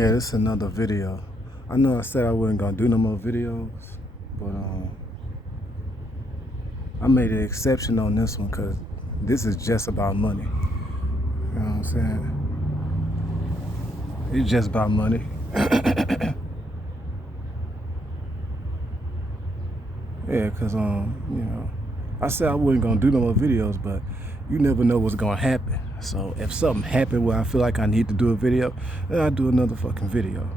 Yeah, this is another video. I know I said I wasn't gonna do no more videos, but I made an exception on this one because this is just about money. You know what I'm saying? It's just about money. Yeah, cause I said I wasn't gonna do no more videos, but you never know what's gonna happen. So if something happened where I feel like I need to do a video, then I do another fucking video.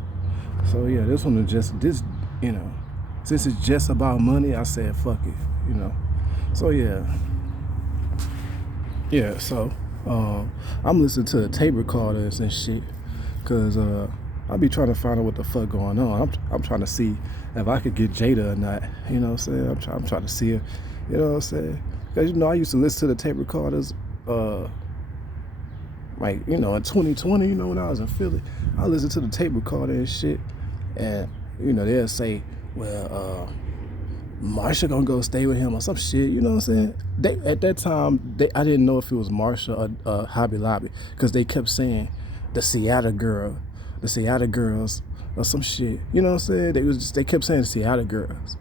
So yeah, this one is just this, since it's just about money, I said fuck it. So yeah. So I'm listening to the tape recorders and shit, cause I be trying to find out what the fuck going on. I'm trying to see if I could get Jada or not. You know what I'm saying? I'm trying to see her. You know what I'm saying? Cause I used to listen to the tape recorders. Like in 2020, when I was in Philly, I listened to the tape recorder and shit, and they'll say, well, Marsha gonna go stay with him or some shit. You know what I'm saying? At that time, I didn't know if it was Marsha or Hobby Lobby, because they kept saying the Seattle girls or some shit. You know what I'm saying? They kept saying Seattle girls.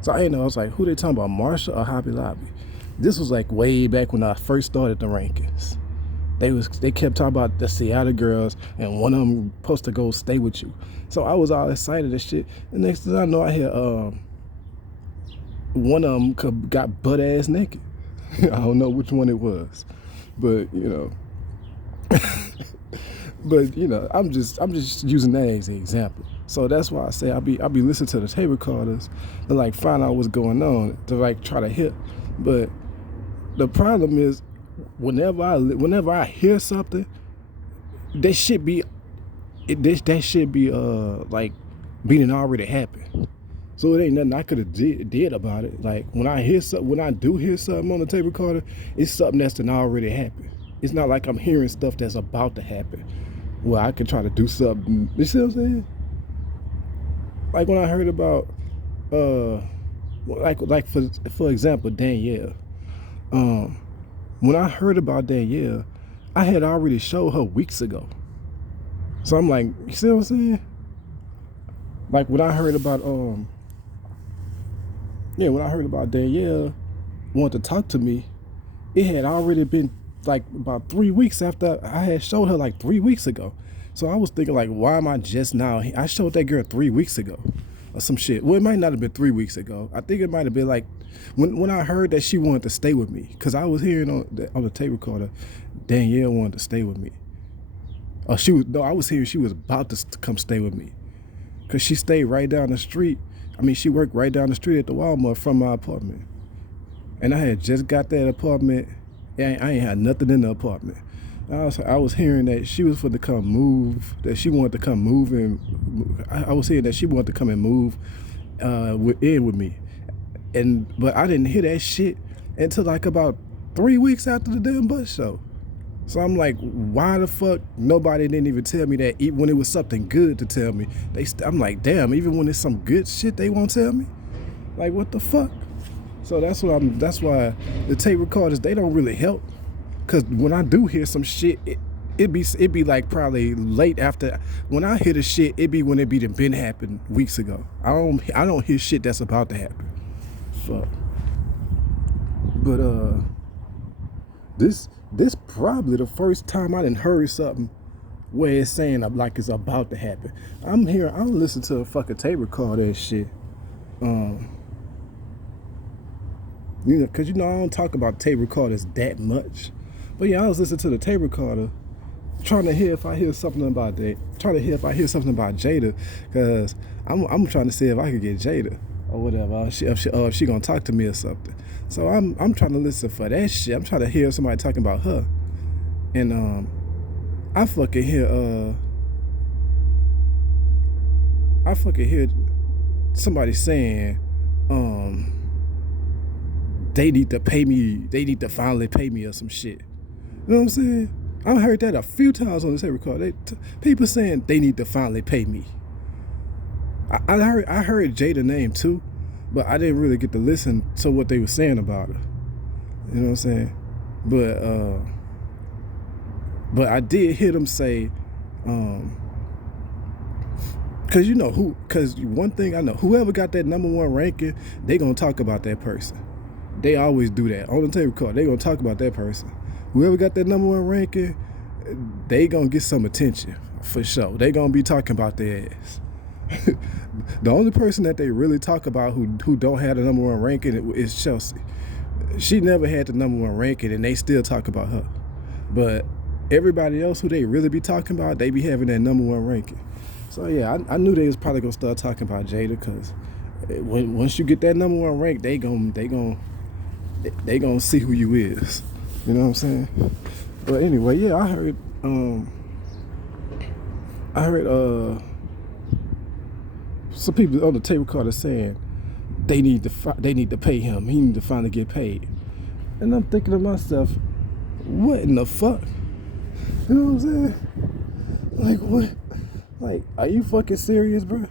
So I didn't know. I was like, who they talking about, Marsha or Hobby Lobby? This was like way back when I first started the rankings. They kept talking about the Seattle girls, and one of them supposed to go stay with you. So I was all excited and shit. The next thing I know, I hear one of them got butt ass naked. I don't know which one it was, but I'm just using that as an example. So that's why I say I be listening to the tape recorders to like find out what's going on, to like try to hit. But the problem is, whenever I hear something, that shit be like being already happened. So it ain't nothing I could have did about it. Like when I do hear something on the tape recorder, it's something that's already happened. It's not like I'm hearing stuff that's about to happen, well, I could try to do something. You see what I'm saying? Like when I heard about like for example, Danielle. When I heard about Danielle, I had already showed her weeks ago. So I'm like, you see what I'm saying? Like when I heard about Danielle wanted to talk to me, it had already been like about 3 weeks after I had showed her, like 3 weeks ago. So I was thinking, like, why am I just now? I showed that girl 3 weeks ago or some shit. Well, it might not have been 3 weeks ago. I think it might have been like when I heard that she wanted to stay with me, because I was hearing on the tape recorder Danielle wanted to stay with me. I was hearing she was about to come stay with me, because she stayed right down the street. I mean, she worked right down the street at the Walmart from my apartment. And I had just got that apartment. I ain't had nothing in the apartment. I was hearing that she was for to come move, that she wanted to come move, and I was hearing that she wanted to come and move in with me. But I didn't hear that shit until like about 3 weeks after the damn bus show. So I'm like, why the fuck nobody didn't even tell me that, even when it was something good to tell me? I'm like, damn, even when it's some good shit they won't tell me? Like, what the fuck? So that's why the tape recorders, they don't really help. Cause when I do hear some shit, it be like probably late after. When I hear the shit, it be when it been happened weeks ago. I don't hear shit that's about to happen. Fuck. But this probably the first time I done heard something where it's saying like it's about to happen. I'm listening to a fucking tape recorder and shit. Cause I don't talk about tape recorders that much. But yeah, I was listening to the tape recorder, trying to hear if I hear something about Jada, cause I'm trying to see if I could get Jada or whatever. If she gonna talk to me or something. So I'm trying to listen for that shit. I'm trying to hear somebody talking about her, and I fucking hear somebody saying they need to pay me. They need to finally pay me or some shit. You know what I'm saying? I heard that a few times on this tape record. People saying they need to finally pay me. I heard Jada's name too, but I didn't really get to listen to what they were saying about her. You know what I'm saying? But, But I did hear them say, Cause you know who? Cause one thing I know, whoever got that #1 ranking, they gonna talk about that person. They always do that on the tape record. They gonna talk about that person. Whoever got that #1 ranking, they gonna get some attention for sure. They gonna be talking about their ass. The only person that they really talk about who don't have the #1 ranking is Chelsea. She never had the #1 ranking, and they still talk about her. But everybody else who they really be talking about, they be having that #1 ranking. So yeah, I knew they was probably gonna start talking about Jada, because once you get that #1 rank, they gonna see who you is. You know what I'm saying? But anyway, yeah, I heard some people on the tape recorder saying they need to pay him. He need to finally get paid. And I'm thinking to myself, what in the fuck? You know what I'm saying? Like, what? Like, are you fucking serious, bro?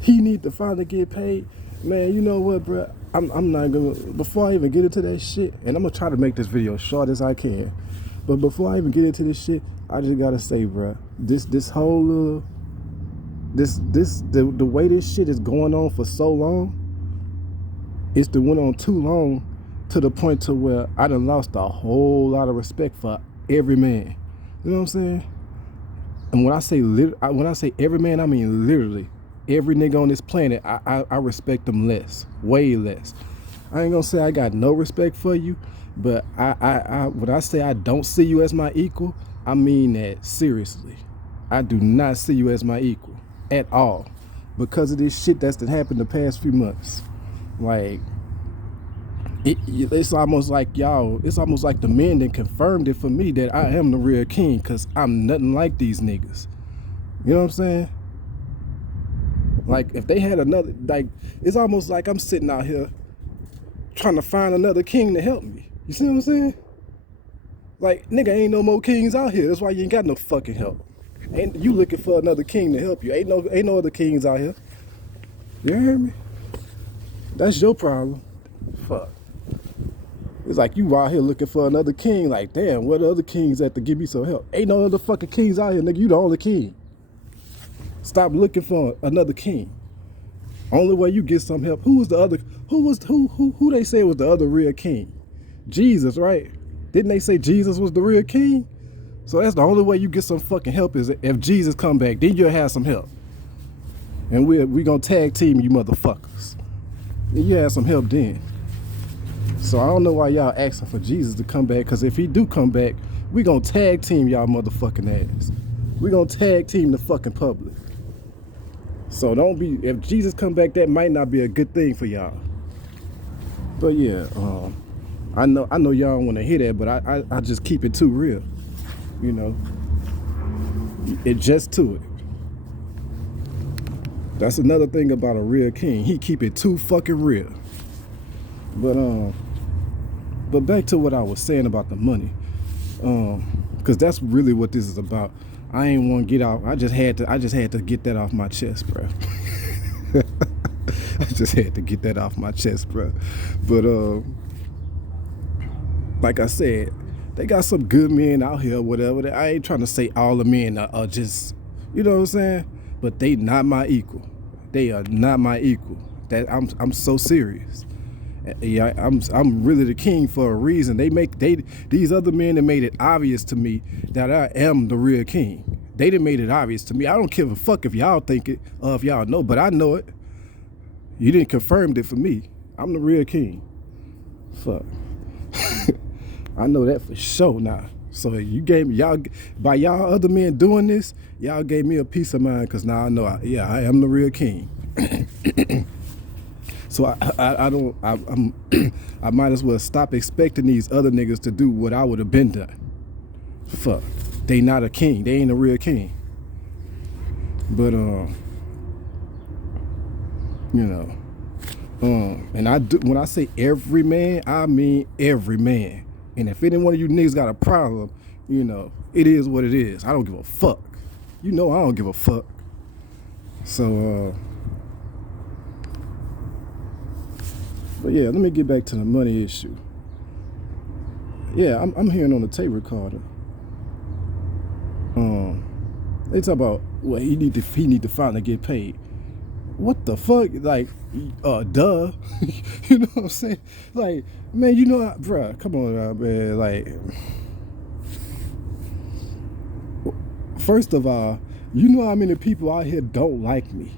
He need to finally get paid? Man, you know what, bro? I'm not gonna, before I even get into that shit, and I'm gonna try to make this video short as I can, but before I even get into this shit, I just gotta say, bro, this whole little, the way this shit is going on for so long, it's been went on too long, to the point to where I done lost a whole lot of respect for every man. You know what I'm saying? And when I say every man, I mean literally every nigga on this planet. I respect them less, way less. I ain't gonna say I got no respect for you, but when I say I don't see you as my equal, I mean that seriously. I do not see you as my equal at all, because of this shit that's happened the past few months. Like, it's almost like y'all, it's almost like the men that confirmed it for me that I am the real king, because I'm nothing like these niggas. You know what I'm saying? Like, if they had another, like, it's almost like I'm sitting out here trying to find another king to help me. You see what I'm saying? Like, nigga, ain't no more kings out here. That's why you ain't got no fucking help. Ain't you looking for another king to help you? Ain't no other kings out here. You hear me? That's your problem. Fuck. It's like you out here looking for another king. Like, damn, what other kings at to give me some help? Ain't no other fucking kings out here, nigga. You the only king. Stop looking for another king. Only way you get some help. Who they say was the other real king? Jesus, right? Didn't they say Jesus was the real king? So that's the only way you get some fucking help, is if Jesus come back, then you'll have some help. And we gonna tag team you motherfuckers. Then you have some help then. So I don't know why y'all asking for Jesus to come back, because if he do come back, we gonna tag team y'all motherfucking ass. We gonna tag team the fucking public. So don't be, if Jesus come back, that might not be a good thing for y'all. But yeah, I know y'all don't want to hear that, but I just keep it too real. You know, it just to it. That's another thing about a real king. He keep it too fucking real. But back to what I was saying about the money, because that's really what this is about. I ain't want to get out. I just had to get that off my chest, bro. I just had to get that off my chest, bro. But like I said, they got some good men out here, whatever. I ain't trying to say all the men are just, you know what I'm saying? But they not my equal. They are not my equal. That I'm so serious. Yeah, I'm really the king for a reason. These other men that made it obvious to me that I am the real king. They done made it obvious to me. I don't give a fuck if y'all think it or if y'all know, but I know it. You didn't confirm it for me. I'm the real king. Fuck. I know that for sure now. So you gave me, y'all, by y'all other men doing this, y'all gave me a peace of mind, because now I know, I am the real king. So I might as well stop expecting these other niggas to do what I would have been done. Fuck. They not a king. They ain't a real king. But you know, and I do, when I say every man, I mean every man. And if any one of you niggas got a problem, you know, it is what it is. I don't give a fuck. You know I don't give a fuck. So but yeah, let me get back to the money issue. Yeah, I'm hearing on the tape recorder. They talk about well he need to finally get paid. What the fuck? Like, duh. You know what I'm saying? Like, man, you know, bruh, come on, man. Like, first of all, you know how many people out here don't like me.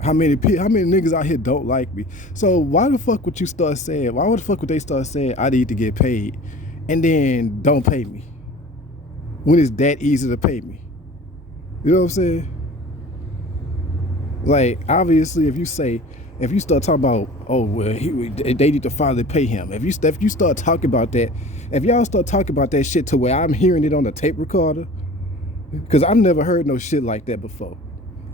How many niggas out here don't like me? So why the fuck would you start saying? Why the fuck would they start saying I need to get paid, and then don't pay me when it's that easy to pay me? You know what I'm saying? Like, obviously, if you start talking about, oh well, they need to finally pay him. If you start talking about that, if y'all start talking about that shit to where I'm hearing it on a tape recorder, because I've never heard no shit like that before.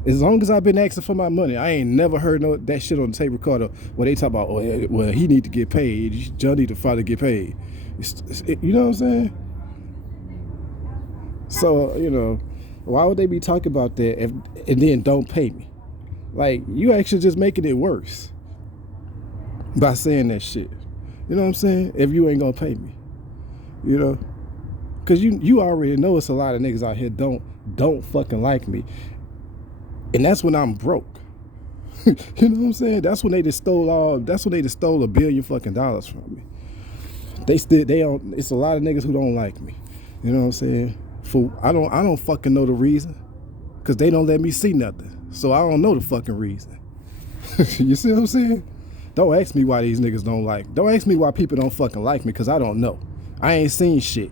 As long as I've been asking for my money, I ain't never heard that shit on the tape recorder where they talk about, oh, well, he need to get paid. John need to finally get paid. You know what I'm saying? So, you know, why would they be talking about that and then don't pay me? Like, you actually just making it worse by saying that shit. You know what I'm saying? If you ain't gonna pay me, you know, because you already know it's a lot of niggas out here don't fucking like me, and that's when I'm broke. You know what I'm saying? That's when they just stole $1 billion fucking dollars from me. They don't. It's a lot of niggas who don't like me. You know what I'm saying? I don't fucking know the reason, because they don't let me see nothing. So I don't know the fucking reason. You see what I'm saying? Don't ask me why these niggas don't like me. Don't ask me why people don't fucking like me, because I don't know. I ain't seen shit.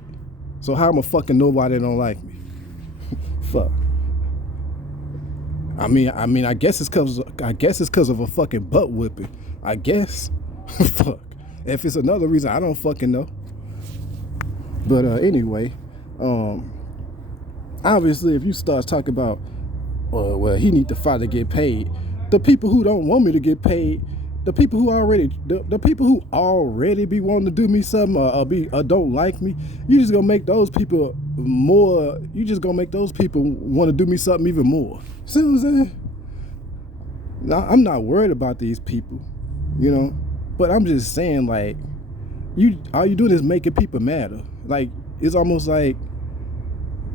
So how am I fucking know why they don't like me? Fuck. I mean, I guess it's cause of a fucking butt whipping. I guess. Fuck. If it's another reason, I don't fucking know. But anyway, obviously, if you start talking about, well, he need to finally get paid, the people who don't want me to get paid, the people who already be wanting to do me something or don't like me, you just gonna make those people want to do me something even more. See what I'm saying? Now, I'm not worried about these people, you know, but I'm just saying, like, all you doing is making people madder. Like, it's almost like,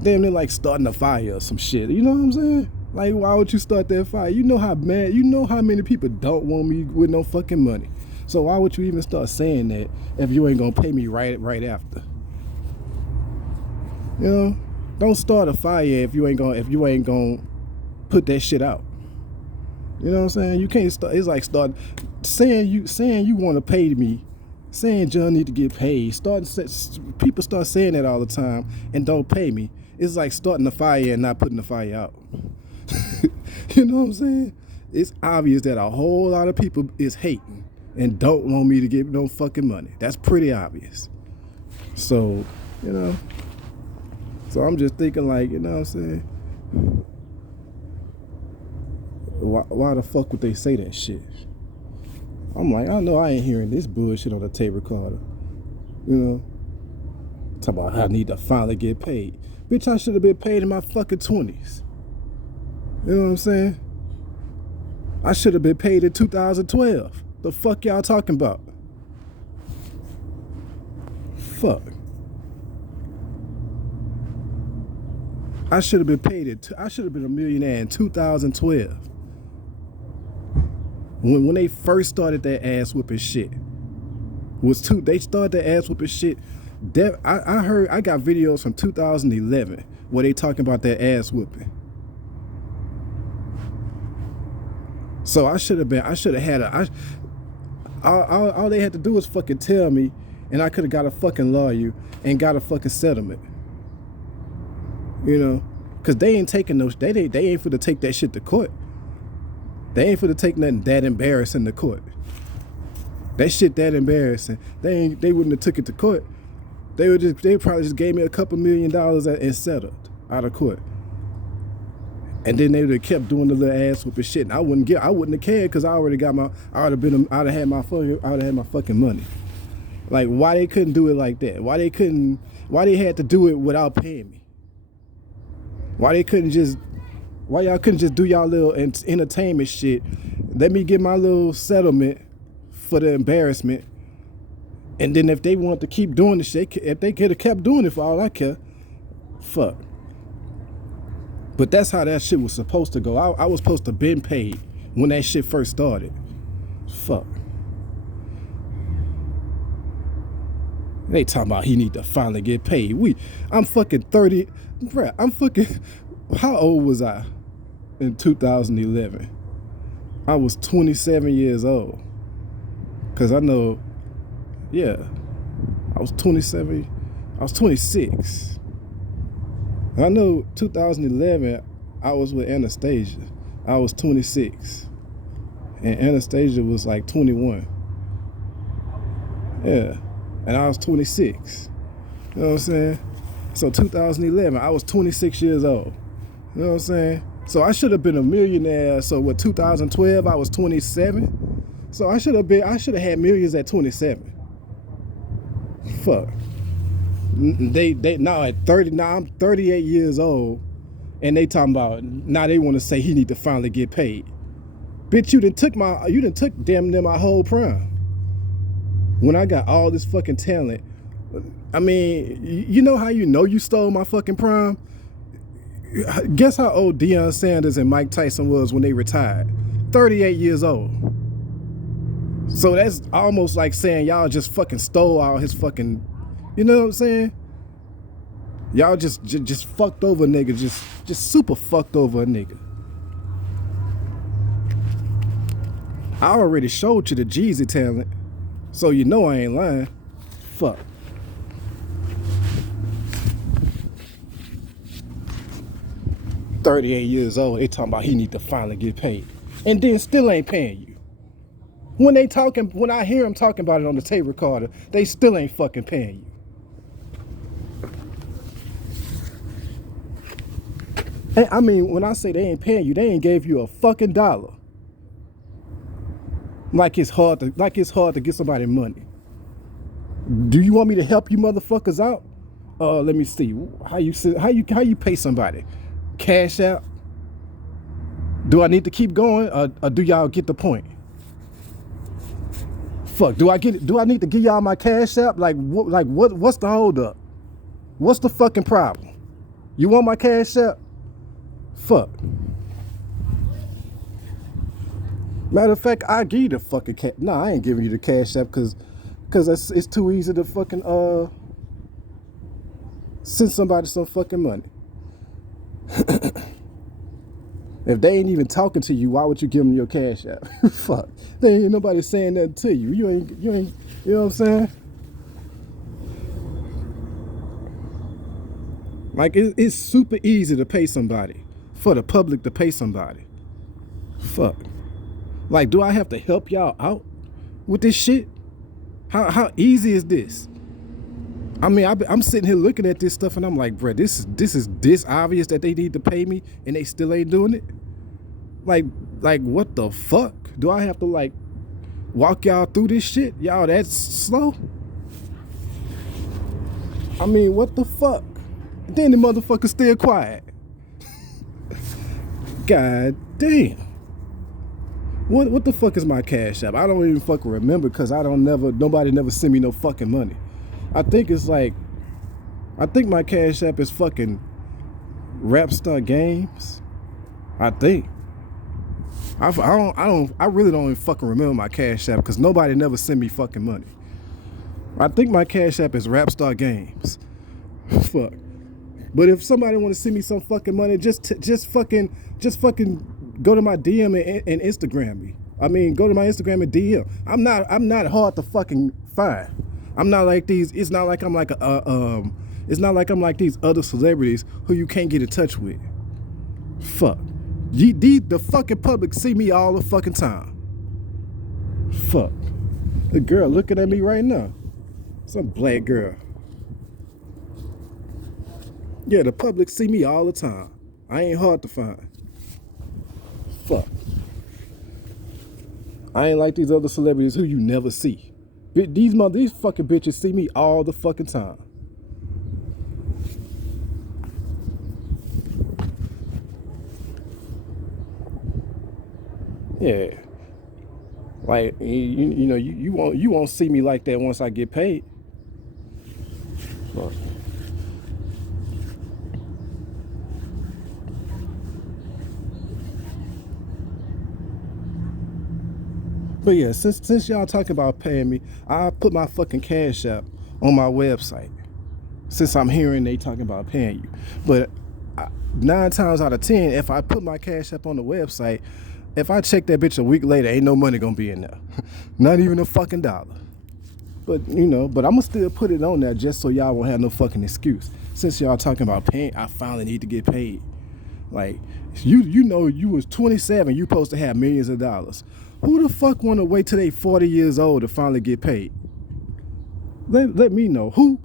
damn, they're like starting a fire or some shit. You know what I'm saying? Like, why would you start that fire? You know how many people don't want me with no fucking money. So why would you even start saying that if you ain't gonna pay me right after? You know, don't start a fire if you ain't gonna put that shit out. You know what I'm saying? You can't start. It's like start saying you want to pay me, saying John need to get paid. People start saying that all the time and don't pay me. It's like starting a fire and not putting the fire out. You know what I'm saying? It's obvious that a whole lot of people is hating and don't want me to get no fucking money. That's pretty obvious. So, you know. So I'm just thinking, like, you know what I'm saying? Why the fuck would they say that shit? I'm like, I know I ain't hearing this bullshit on the tape recorder. You know? Talk about how I need to finally get paid. Bitch, I should have been paid in my fucking 20s. You know what I'm saying? I should have been paid in 2012. The fuck y'all talking about? Fuck. I should have been paid I should have been a millionaire in 2012. When they first started that ass whooping shit. They started that ass whooping shit. I got videos from 2011 where they talking about that ass whooping. So I should have had all they had to do was fucking tell me, and I could have got a fucking lawyer and got a fucking settlement. You know, cause they ain't taking they ain't finna take that shit to court. They ain't finna take nothing that embarrassing to court. That shit that embarrassing. They wouldn't have took it to court. They probably just gave me a couple $1 million and settled out of court. And then they would have kept doing the little ass whooping shit. And I wouldn't have cared, because I would have had my fucking money. Like, why they couldn't do it like that? Why they had to do it without paying me? Why y'all couldn't just do y'all little entertainment shit? Let me get my little settlement for the embarrassment. And then if they want to keep doing the shit, if they could have kept doing it for all I care, fuck. But that's how that shit was supposed to go. I was supposed to been paid when that shit first started. Fuck. They talking about he need to finally get paid. I'm fucking 30. Bruh, I'm fucking. How old was I in 2011? I was 27 years old. Cause I know, yeah, I was 27. I was 26. I know 2011, I was with Anastasia. I was 26. And Anastasia was like 21. Yeah. And I was 26. You know what I'm saying? So 2011, I was 26 years old. You know what I'm saying? So I should have been a millionaire. So with 2012, I was 27. So I should have had millions at 27. Fuck. They now at 30, now I'm 38 years old, and they talking about now they want to say he need to finally get paid. Bitch, you done took damn near my whole prime. When I got all this fucking talent, I mean, you know how you stole my fucking prime? Guess how old Deion Sanders and Mike Tyson was when they retired? 38 years old. So that's almost like saying y'all just fucking stole all his fucking, you know what I'm saying? Y'all just fucked over a nigga, just super fucked over a nigga. I already showed you the Jeezy talent, so you know I ain't lying. Fuck. "38 years old, they talking about he need to finally get paid. And then still ain't paying you. When I hear them talking about it on the tape recorder, they still ain't fucking paying you. And I mean, when I say they ain't paying you, they ain't gave you a fucking dollar. Like it's hard to get somebody money. Do you want me to help you motherfuckers out? Let me see. How you pay somebody? Cash out? Do I need to keep going, or do y'all get the point? Fuck. Do I need to give y'all my cash app? What's the hold up? What's the fucking problem? You want my cash app? Fuck. Matter of fact, I give you the fucking cash. Nah, I ain't giving you the cash app because it's too easy to fucking send somebody some fucking money. If they ain't even talking to you, why would you give them your cash app? Fuck. There ain't nobody saying nothing to you. You ain't, you know what I'm saying? Like, it's super easy to pay somebody, for the public to pay somebody. Fuck. Like, do I have to help y'all out with this shit? How easy is this? I mean, I'm sitting here looking at this stuff and I'm like, bruh, this is this obvious that they need to pay me and they still ain't doing it? Like what the fuck? Do I have to like walk y'all through this shit? Y'all that's slow? I mean, what the fuck? Then the motherfucker still quiet. God damn. What the fuck is my cash app? I don't even fucking remember because nobody never send me no fucking money. I think my cash app is fucking Rapstar Games. I think. I really don't even fucking remember my cash app because nobody never sent me fucking money. I think my cash app is Rapstar Games. Fuck. But if somebody want to send me some fucking money, just fucking go to my DM and Instagram me. I mean, go to my Instagram and DM. I'm not hard to fucking find. I'm not like these. It's not like I'm like it's not like I'm like these other celebrities who you can't get in touch with. Fuck. The fucking public see me all the fucking time. Fuck. The girl looking at me right now. Some black girl. Yeah, the public see me all the time. I ain't hard to find. Fuck. I ain't like these other celebrities who you never see. These fucking bitches see me all the fucking time. Yeah. Like, you won't see me like that once I get paid. Fuck. But yeah, since y'all talking about paying me, I put my fucking Cash App on my website. Since I'm hearing they talking about paying you, but 9 times out of 10, if I put my Cash App on the website, if I check that bitch a week later, ain't no money gonna be in there, not even a fucking dollar. But but I'm gonna still put it on there just so y'all won't have no fucking excuse. Since y'all talking about paying, I finally need to get paid. Like you was 27, you supposed to have millions of dollars. Who the fuck want to wait till they 40 years old to finally get paid? Let me know who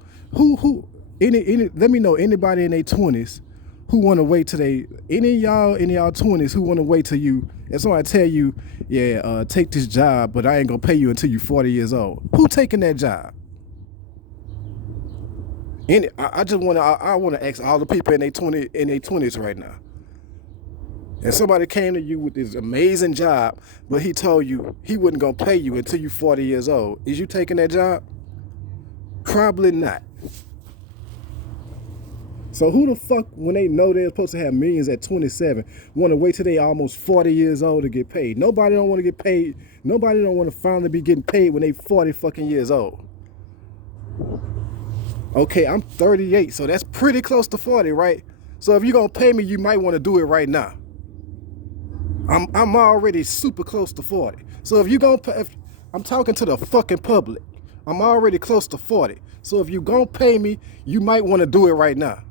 any let me know anybody in their 20s who want to wait till they any of y'all in y'all 20s who want to wait till you and somebody tell you, yeah, take this job, but I ain't gonna pay you until you 40 years old. Who taking that job? I just want to I want to ask all the people in their 20s right now. And somebody came to you with this amazing job, but he told you he wasn't gonna pay you until you 40 years old. Is you taking that job? Probably not. So who the fuck, when they know they're supposed to have millions at 27, want to wait till they almost 40 years old to get paid? Nobody don't want to get paid. Nobody don't want to finally be getting paid when they 40 fucking years old. Okay, I'm 38, so that's pretty close to 40, right? So if you're gonna pay me, you might want to do it right now. I'm already super close to 40. So if you gonna pay, I'm talking to the fucking public. I'm already close to 40. So if you gonna pay me, you might want to do it right now.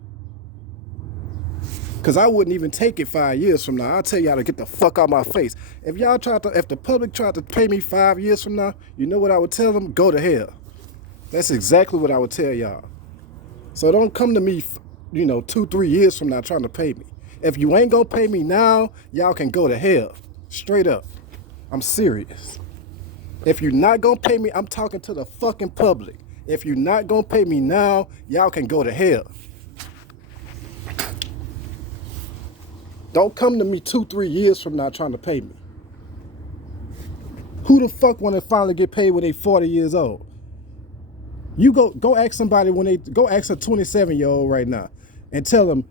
Cause I wouldn't even take it 5 years from now. I'll tell y'all to get the fuck out my face. If the public tried to pay me 5 years from now, you know what I would tell them? Go to hell. That's exactly what I would tell y'all. So don't come to me, 2-3 years from now trying to pay me. If you ain't gonna pay me now, y'all can go to hell. Straight up. I'm serious. If you're not gonna pay me, I'm talking to the fucking public. If you're not gonna pay me now, y'all can go to hell. Don't come to me 2-3 years from now trying to pay me. Who the fuck want to finally get paid when they 40 years old? You go ask somebody go ask a 27-year-old right now and tell them,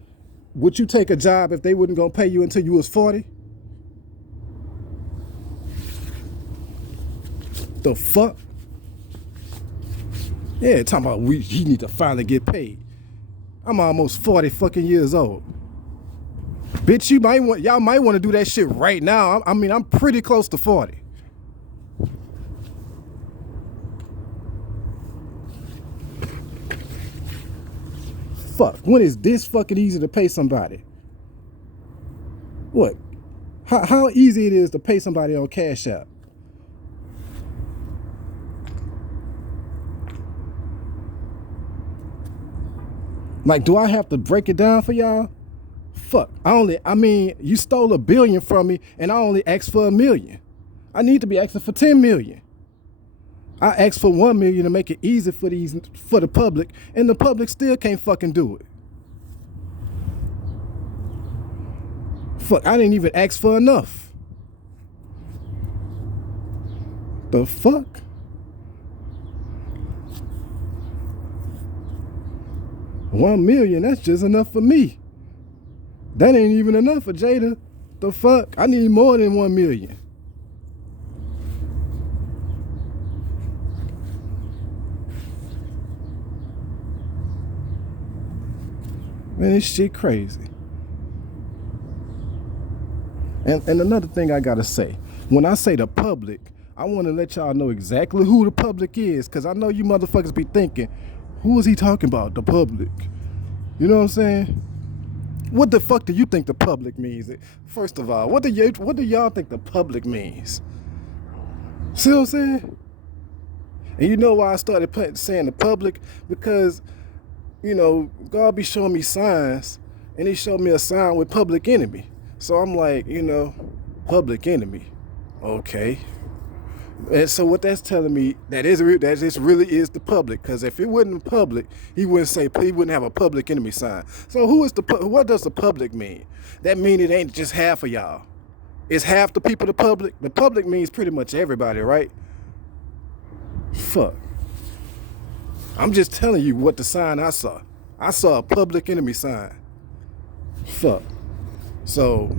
would you take a job if they wouldn't gonna pay you until you was 40? The fuck? Yeah, talking about he need to finally get paid. I'm almost 40 fucking years old. Bitch, y'all might want to do that shit right now. I mean, I'm pretty close to 40. Fuck, when is this fucking easy to pay somebody? What? How easy it is to pay somebody on Cash App? Like, do I have to break it down for y'all? Fuck, you stole $1 billion from me and I only asked for $1 million. I need to be asking for 10 million. I asked for 1 million to make it easy for the public, and the public still can't fucking do it. Fuck, I didn't even ask for enough. The fuck? $1 million, that's just enough for me. That ain't even enough for Jada. The fuck? I need more than 1 million. Man, this shit crazy. And another thing I gotta say, when I say the public, I want to let y'all know exactly who the public is, because I know you motherfuckers be thinking, who is he talking about? The public. You know what I'm saying? What the fuck do you think the public means? First of all, what do y'all think the public means? See what I'm saying? And you know why I started saying the public? Because, God be showing me signs, and he showed me a sign with public enemy. So I'm like, public enemy. Okay. And so what that's telling me, that this really is the public. Because if it wasn't public, he wouldn't have a public enemy sign. So what does the public mean? That mean it ain't just half of y'all. It's half the people the public. The public means pretty much everybody, right? Fuck. I'm just telling you what the sign I saw. I saw a public enemy sign. Fuck. So,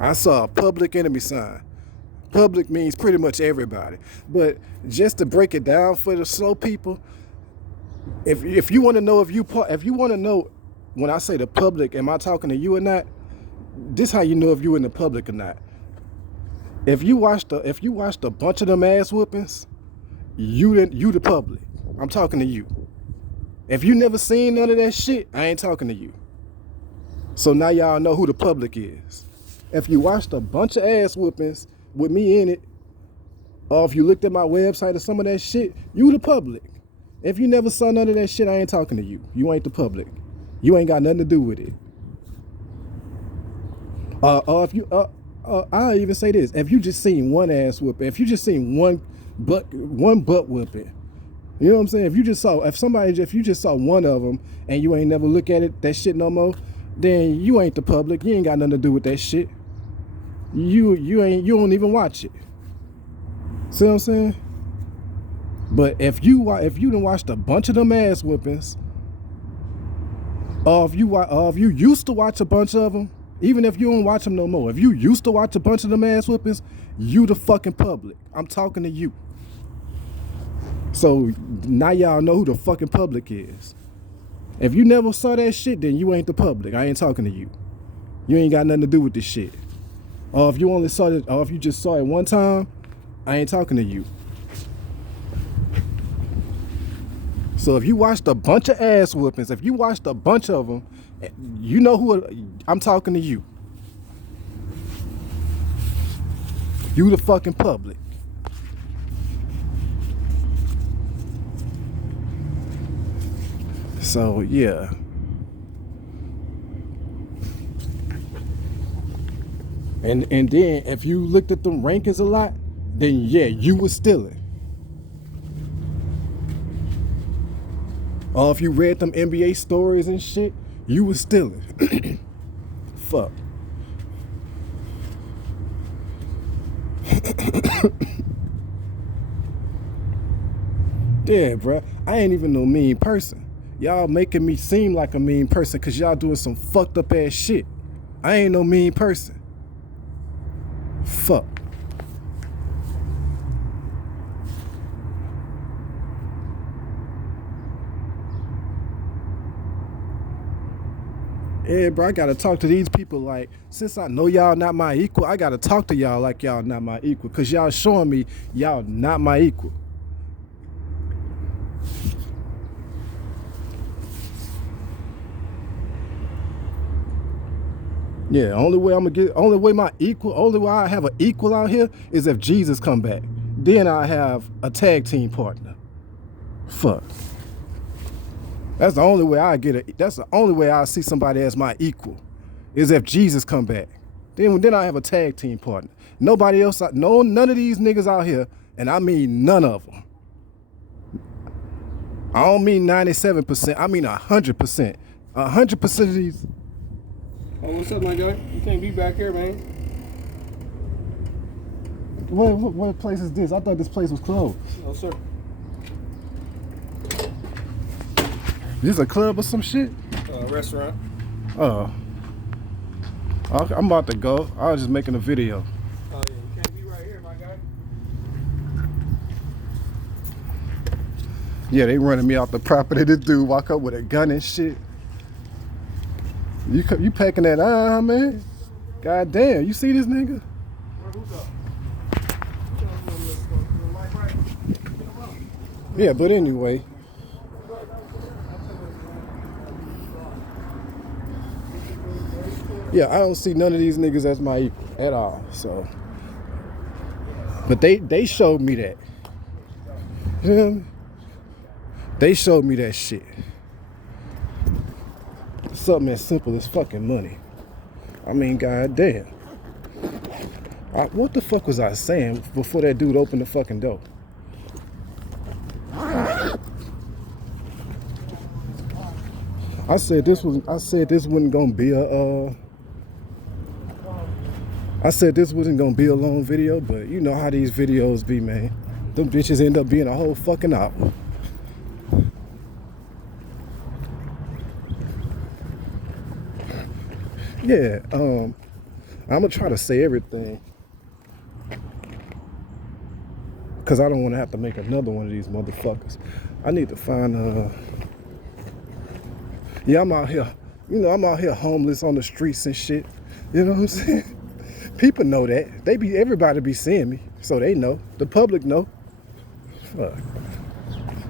I saw a public enemy sign. Public means pretty much everybody. But just to break it down for the slow people, if you want to know if you want to know when I say the public, am I talking to you or not? This how you know if you in the public or not. If you watched a bunch of them ass whoopings, you the public. I'm talking to you. If you never seen none of that shit, I ain't talking to you. So now y'all know who the public is. If you watched a bunch of ass whoopings with me in it, or if you looked at my website or some of that shit, you the public. If you never saw none of that shit, I ain't talking to you. You ain't the public. You ain't got nothing to do with it. If you, I'll even say this: if you just seen one ass whooping, if you just seen one butt whooping, you know what I'm saying? If you just saw one of them and you ain't never look at that shit no more, then you ain't the public. You ain't got nothing to do with that shit. You don't even watch it. See what I'm saying? But if you done watched a bunch of them ass whoopings, or if you used to watch a bunch of them, even if you don't watch them no more, if you used to watch a bunch of them ass whoopings, you the fucking public. I'm talking to you. So now y'all know who the fucking public is. If you never saw that shit, then you ain't the public. I ain't talking to you. You ain't got nothing to do with this shit. Or if you only saw it, or if you just saw it one time, I ain't talking to you. So if you watched a bunch of ass whoopings, if you watched a bunch of them, you know who I'm talking to you. You the fucking public. So yeah. And then if you looked at them rankings a lot, then yeah, you was stealing. Or if you read them NBA stories and shit, you was stealing. Fuck. Yeah, bruh. I ain't even no mean person. Y'all making me seem like a mean person because y'all doing some fucked up ass shit. I ain't no mean person. Fuck. Yeah, bro, I gotta talk to these people like, since I know y'all not my equal, I gotta talk to y'all like y'all not my equal, cause y'all showing me y'all not my equal. Yeah, only way I have an equal out here is if Jesus come back. Then I have a tag team partner. Fuck. That's the only way I get it. That's the only way I see somebody as my equal, is if Jesus come back. Then I have a tag team partner. Nobody else, none of these niggas out here, and I mean none of them. I don't mean 97%. I mean 100%. 100% of these. Oh, what's up, my guy? You can't be back here, man. What place is this? I thought this place was closed. No, sir. This a club or some shit? Restaurant. Oh. I'm about to go. I was just making a video. Oh, yeah. You can't be right here, my guy. Yeah, they running me off the property. This dude walk up with a gun and shit. You packing that man? God damn, you see this nigga? Yeah, but anyway. Yeah, I don't see none of these niggas as my equal at all. So, but they showed me that. You know what I mean? They showed me that shit. Something as simple as fucking money. I mean, goddamn. What the fuck was I saying before that dude opened the fucking door? I said this wasn't gonna be a. I said this wasn't gonna be a long video, but you know how these videos be, man. Them bitches end up being a whole fucking hour. Yeah, I'm gonna try to say everything, cause I don't want to have to make another one of these motherfuckers. I need to find yeah, I'm out here. I'm out here homeless on the streets and shit. You know what I'm saying? People know that. Everybody be seeing me, so they know. The public know. Fuck.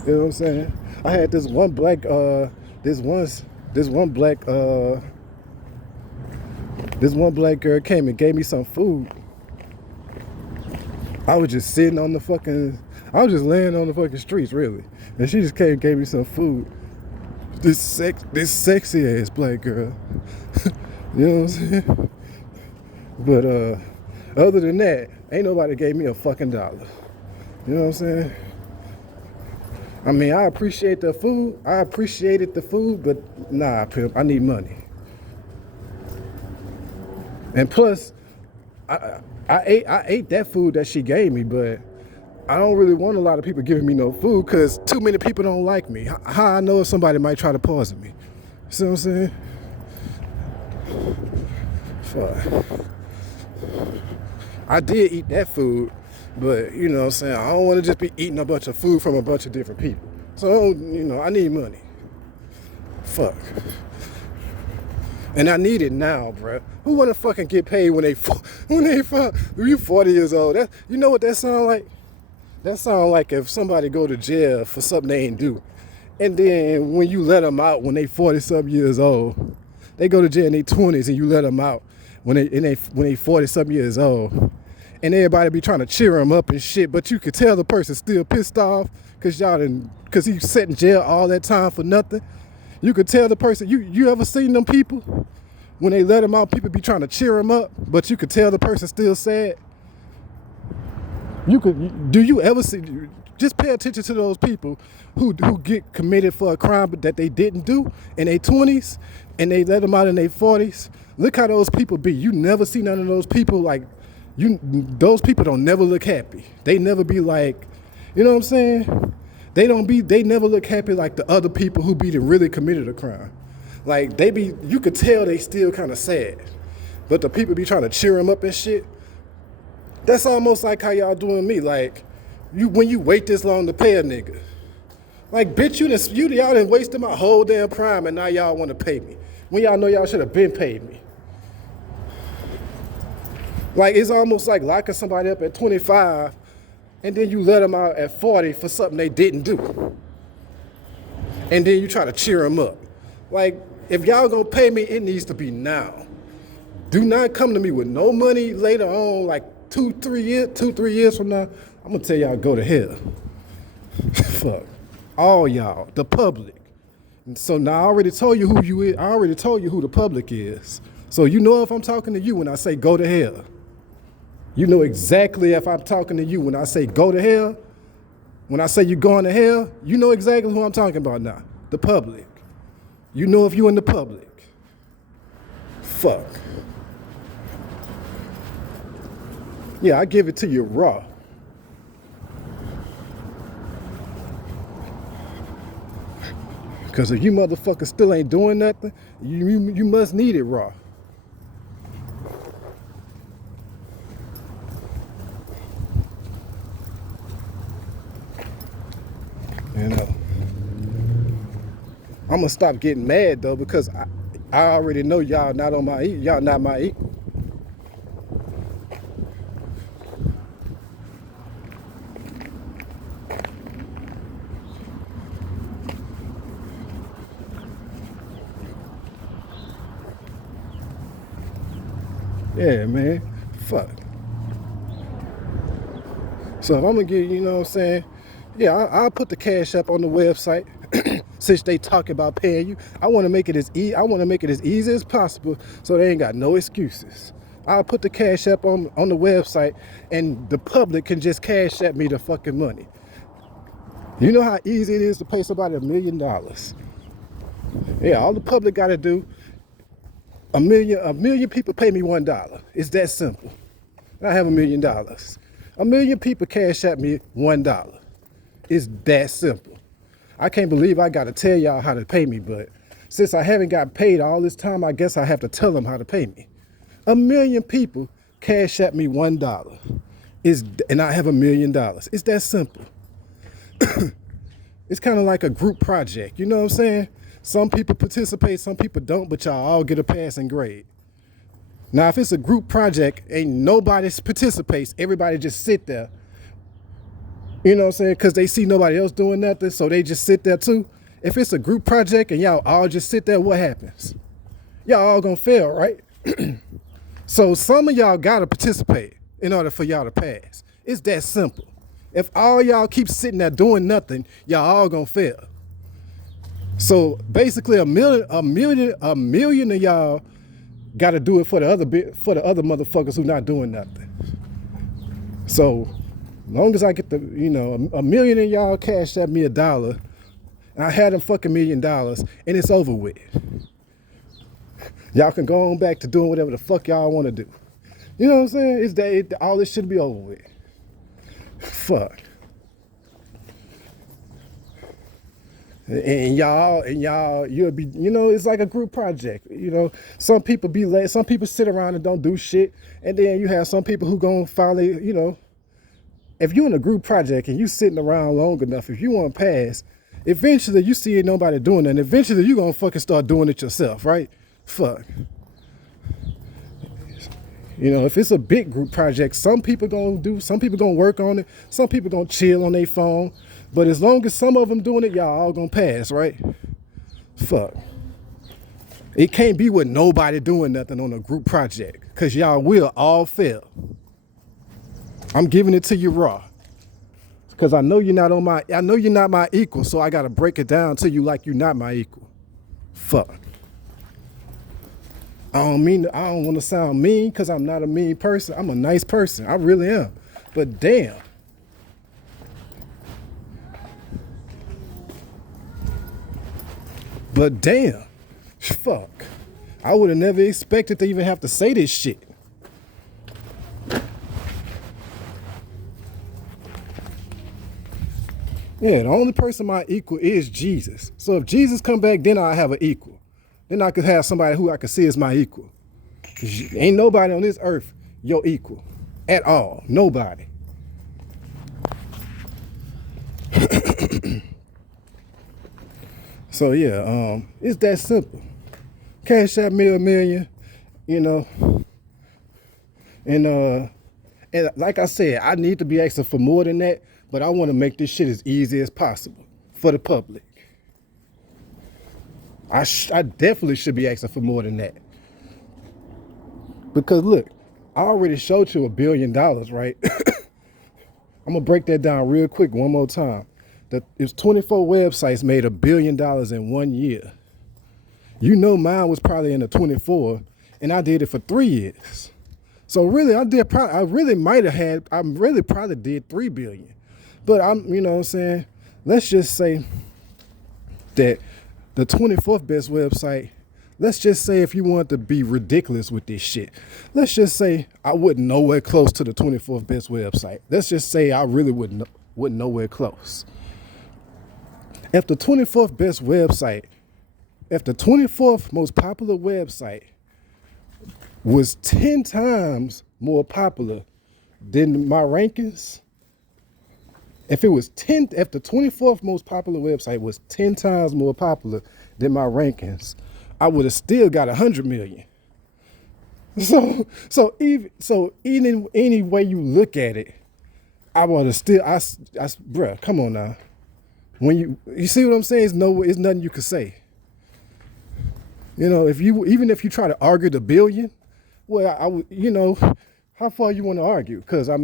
You know what I'm saying? I had this one black girl came and gave me some food. I was just laying on the fucking streets, really. And she just came and gave me some food. This sexy ass black girl. You know what I'm saying? But other than that, ain't nobody gave me a fucking dollar. You know what I'm saying? I mean, I appreciate the food. I appreciated the food, but nah, pimp, I need money. And plus, I ate that food that she gave me, but I don't really want a lot of people giving me no food because too many people don't like me. How I know if somebody might try to poison me? See what I'm saying? Fuck. I did eat that food, but you know what I'm saying? I don't want to just be eating a bunch of food from a bunch of different people. So, I need money. Fuck. And I need it now, bruh. Who wanna fucking get paid when you 40 years old? You know what that sound like? That sound like if somebody go to jail for something they ain't do. And then when you let them out when they 40-something years old, they go to jail in their 20s and you let them out when they 40-something years old. And everybody be trying to cheer them up and shit, but you could tell the person's still pissed off because he sat in jail all that time for nothing. You could tell the person, you ever seen them people? When they let them out, people be trying to cheer them up, but you could tell the person still sad. Do you ever see, just pay attention to those people who get committed for a crime that they didn't do in their 20s and they let them out in their 40s. Look how those people be. You never see none of those people those people don't never look happy. They never be like, you know what I'm saying? They never look happy like the other people who really committed a crime. Like you could tell they still kind of sad. But the people be trying to cheer them up and shit. That's almost like how y'all doing me. Like, when you wait this long to pay a nigga. Like, bitch, y'all done wasted my whole damn prime and now y'all want to pay me. When y'all know y'all should have been paid me. Like, it's almost like locking somebody up at 25 and then you let them out at 40 for something they didn't do. And then you try to cheer them up. Like, if y'all gonna pay me, it needs to be now. Do not come to me with no money later on, like 2-3 years from now. I'm gonna tell y'all go to hell. Fuck. All y'all, the public. And so now I already told you who you is. I already told you who the public is. So you know if I'm talking to you when I say go to hell. You know exactly if I'm talking to you when I say go to hell. When I say you're going to hell, you know exactly who I'm talking about now. The public. You know if you in the public. Fuck. Yeah, I give it to you raw. Because if you motherfuckers still ain't doing nothing, you must need it raw. You know. I'm gonna stop getting mad though because I already know y'all not my equal. Yeah, man. Fuck. So if I'm gonna get, you know what I'm saying? Yeah, I'll put the cash up on the website. Since they talk about paying you, I want to make it as easy as possible so they ain't got no excuses. I'll put the cash up on the website and the public can just cash at me the fucking money. You know how easy it is to pay somebody $1 million? Yeah, all the public got to do, a million people pay me $1. It's that simple. I have $1 million. 1 million people cash at me $1. It's that simple. I can't believe I got to tell y'all how to pay me, but since I haven't got paid all this time, I guess I have to tell them how to pay me. A million people cash at me $1. And I have $1 million. It's that simple. It's kind of like a group project. You know what I'm saying? Some people participate, some people don't, but y'all all get a passing grade. Now, if it's a group project, ain't nobody participates. Everybody just sit there. You know what I'm saying? Because they see nobody else doing nothing, so they just sit there too. If it's a group project and y'all all just sit there, what happens? Y'all all gonna fail, right? So some of y'all gotta participate in order for y'all to pass. It's that simple. If all y'all keep sitting there doing nothing, y'all all gonna fail. So basically, a million of y'all gotta do it for the other motherfuckers who not doing nothing. So long as I get a million of y'all cash at me $1, and I had them fucking $1 million, and it's over with. Y'all can go on back to doing whatever the fuck y'all want to do. You know what I'm saying? It's that all this should be over with. Fuck. And you'll be, it's like a group project. Some people be late, some people sit around and don't do shit, and then you have some people who gonna finally, if you're in a group project and you sitting around long enough, if you want to pass, eventually you see nobody doing it, and eventually you gonna fucking start doing it yourself, right? Fuck. If it's a big group project, some people gonna work on it, some people gonna chill on their phone, but as long as some of them doing it, y'all all gonna pass, right? Fuck. It can't be with nobody doing nothing on a group project, because y'all will all fail. I'm giving it to you raw. Because I know you're not my equal, so I gotta break it down to you like you're not my equal. Fuck. I don't want to sound mean, because I'm not a mean person. I'm a nice person. I really am. But damn. Fuck. I would have never expected to even have to say this shit. Yeah, the only person my equal is Jesus. So if Jesus come back, then I'll have an equal. Then I could have somebody who I could see as my equal. Ain't nobody on this earth your equal at all. Nobody. So yeah, it's that simple. Cash out me $1 million, and like I said, I need to be asking for more than that, but I want to make this shit as easy as possible for the public. I definitely should be asking for more than that. Because look, I already showed you $1 billion, right? I'm gonna break that down real quick one more time. It's 24 websites made $1 billion in 1 year. Mine was probably in the 24, and I did it for 3 years. So really, I really probably did 3 billion. But you know what I'm saying? Let's just say that the 24th best website, let's just say if you want to be ridiculous with this shit, let's just say I wasn't nowhere close to the 24th best website. Let's just say I really wasn't nowhere close. If the 24th best website, if the 24th most popular website was 10 times more popular than my rankings, if the 24th most popular website was 10 times more popular than my rankings, I would have still got 100 million. So even any way you look at it, I would have still, bruh, come on now. When you see what I'm saying? It's nothing you could say. Even if you try to argue the billion, well, I would, how far you want to argue? Because I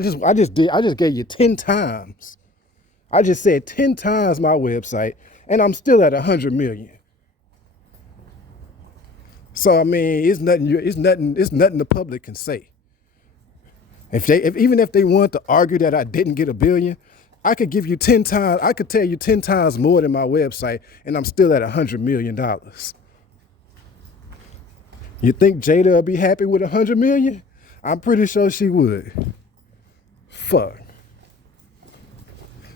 just gave you 10 times. I just said 10 times my website, and I'm still at 100 million. So it's nothing the public can say. Even if they want to argue that I didn't get $1 billion, I could give you 10 times. I could tell you 10 times more than my website, and I'm still at $100 million. You think Jada will be happy with 100 million? I'm pretty sure she would. Fuck.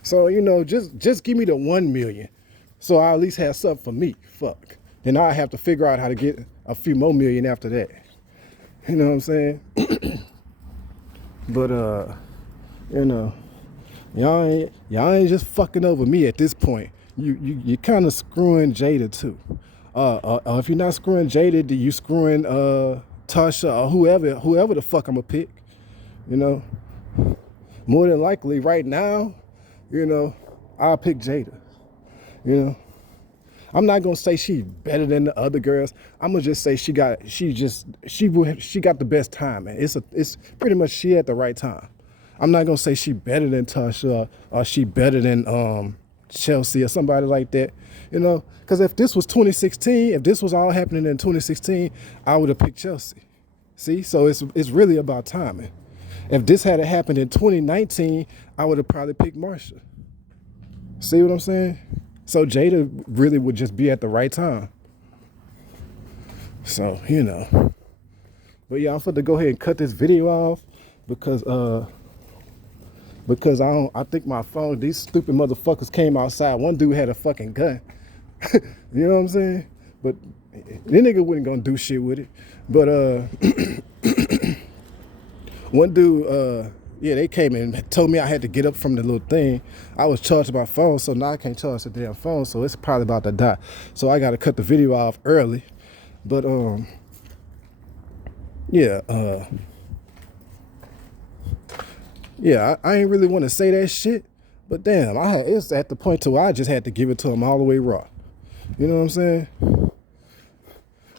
So just give me the 1 million, so I at least have something for me. Fuck. Then I have to figure out how to get a few more million after that. You know what I'm saying? But you know, y'all ain't just fucking over me at this point. You kind of screwing Jada too. If you're not screwing Jada, do you screwing Tasha or whoever the fuck I'm gonna pick? You know, more than likely right now, you know, I'll pick Jada. You know, I'm not gonna say she's better than the other girls. I'm gonna just say she got the best time, man. It's pretty much she at the right time. I'm not gonna say she better than Tasha or she better than Chelsea or somebody like that. You know, because if this was 2016, if this was all happening in 2016, I would have picked Chelsea. See, so it's really about timing. If this had happened in 2019, I would have probably picked Marsha. See what I'm saying? So Jada really would just be at the right time. So, you know. But yeah, I'm finna go ahead and cut this video off because I think my phone, these stupid motherfuckers came outside. One dude had a fucking gun. You know what I'm saying? But this nigga wasn't gonna do shit with it. But one dude, yeah, they came and told me I had to get up from the little thing. I was charging my phone, so now I can't charge the damn phone, so it's probably about to die. So I gotta cut the video off early. But yeah, I ain't really want to say that shit, but damn, it's at the point to where I just had to give it to him all the way raw. You know what I'm saying?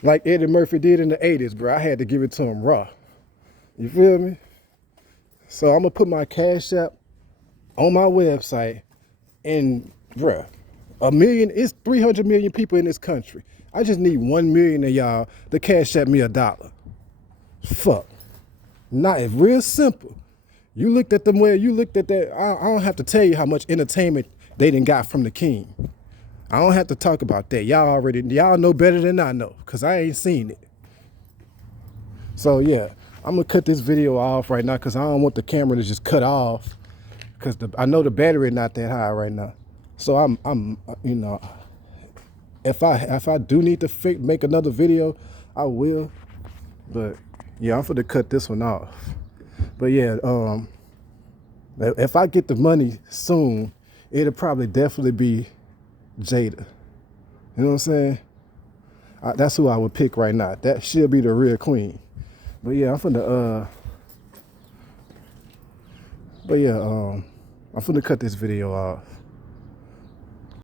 Like Eddie Murphy did in the 80s, bro. I had to give it to him raw. You feel me? So I'm gonna put my Cash App on my website, and bruh, it's 300 million people in this country. I just need 1 million of y'all to Cash App me $1. Fuck. Not it's real simple. You looked at them where you looked at that. I don't have to tell you how much entertainment they done got from the king. I don't have to talk about that. Y'all know better than I know, cause I ain't seen it. So yeah, I'm gonna cut this video off right now because I don't want the camera to just cut off, because I know the battery not that high right now. So I'm you know, if I do need to make another video, I will. But yeah, I'm gonna cut this one off. But yeah, if I get the money soon, it'll probably definitely be Jada. You know what I'm saying? That's who I would pick right now. That she'll be the real queen. But yeah, I'm finna cut this video off.